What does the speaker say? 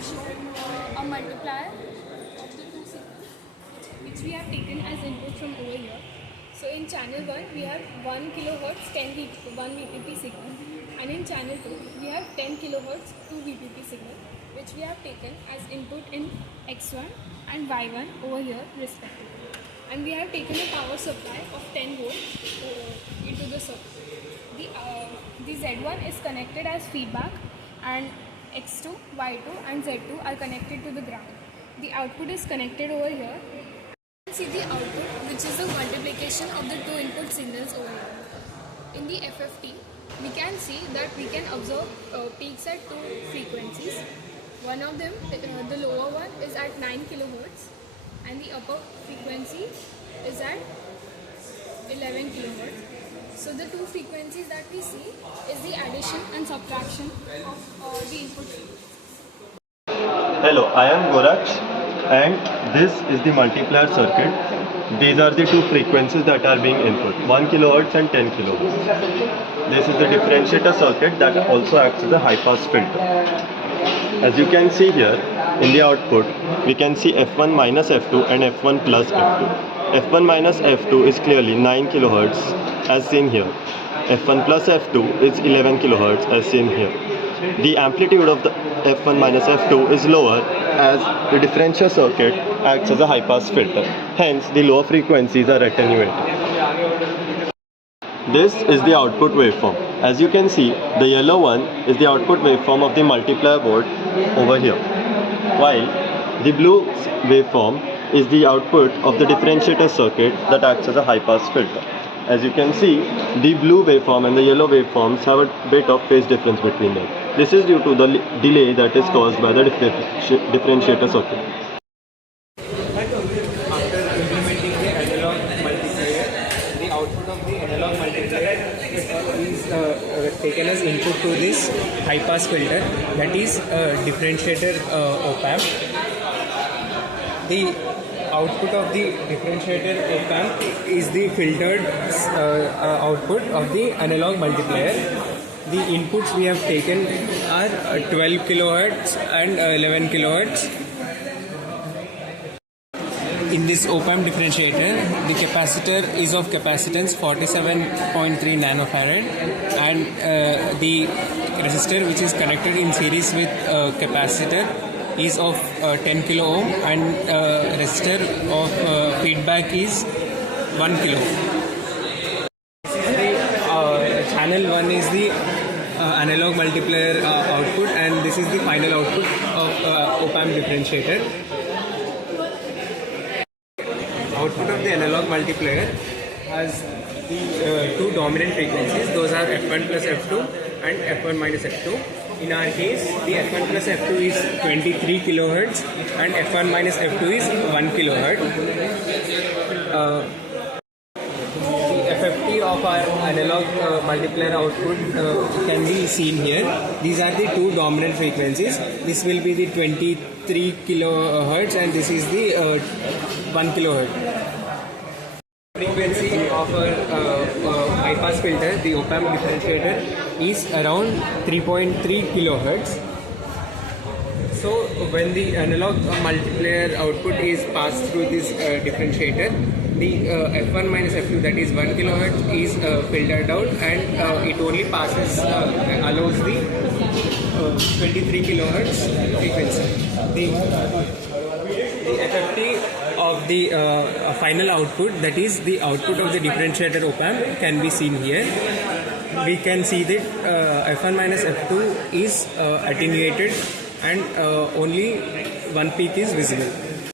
have shown a multiplier of the two signals which we have taken as input from over here. So in channel 1 we have 1 kilohertz 1 VPP signal, and in channel 2 we have 10 kilohertz 2 VPP signal which we have taken as input in X1 and Y1 over here respectively. And we have taken a power supply of 10 volts into the circuit. The Z1 is connected as feedback, and X2, Y2 and Z2 are connected to the ground. The output is connected over here. You can see the output, which is the multiplication of the two input signals over here. In the FFT, we can see that we can observe peaks at two frequencies. One of them, the lower one, is at 9 kilohertz, and the upper frequency is at 11 kilohertz. So the two frequencies that we see is the addition and subtraction of the input frequencies. Hello, I am Goraksh, and this is the multiplier circuit. These are the two frequencies that are being input, 1 kilohertz and 10 kilohertz. This is the differentiator circuit that also acts as a high pass filter. As you can see here, in the output, we can see F1 minus F2 and F1 plus F2. F1 minus F2 is clearly 9 kilohertz as seen here. F1 plus F2 is 11 kilohertz as seen here. The amplitude of the F1 minus F2 is lower as the differential circuit acts as a high pass filter. Hence, the lower frequencies are attenuated. This is the output waveform. As you can see, the yellow one is the output waveform of the multiplier board over here, while the blue waveform is the output of the differentiator circuit that acts as a high pass filter. As you can see, the blue waveform and the yellow waveforms have a bit of phase difference between them. This is due to the delay that is caused by the differentiator circuit. After implementing the analog multiplier, the output of the analog multiplier is taken as input to this high pass filter, that is differentiator op-amp. The output of the differentiator op-amp is the filtered output of the analog multiplier. The inputs we have taken are 12 kilohertz and 11 kilohertz. In this op-amp differentiator, the capacitor is of capacitance 47.3 nanofarad, and the resistor which is connected in series with capacitor is of 10 kilo ohm, and resistor of feedback is 1 kilo ohm. Channel 1 is the analog multiplier output, and this is the final output of op-amp differentiator. Output of the analog multiplier has the two dominant frequencies. Those are F1 plus F2 and F1 minus F2. In our case, the F1 plus F2 is 23 kilohertz and F1 minus F2 is 1 kilohertz. The FFT of our analog multiplier output can be seen here. These are the two dominant frequencies. This will be the 23 kilohertz and this is the 1 kilohertz. Frequency of our high pass filter, the op-amp differentiator, is around 3.3 kilohertz. So when the analog multiplier output is passed through this differentiator, the F1 minus F2, that is 1 kilohertz, is filtered out, and it only passes, allows the 23 kilohertz frequency. The FFT of the final output, that is the output of the differentiator op-amp, can be seen here. We can see that F1 minus F2 is attenuated and only one peak is visible.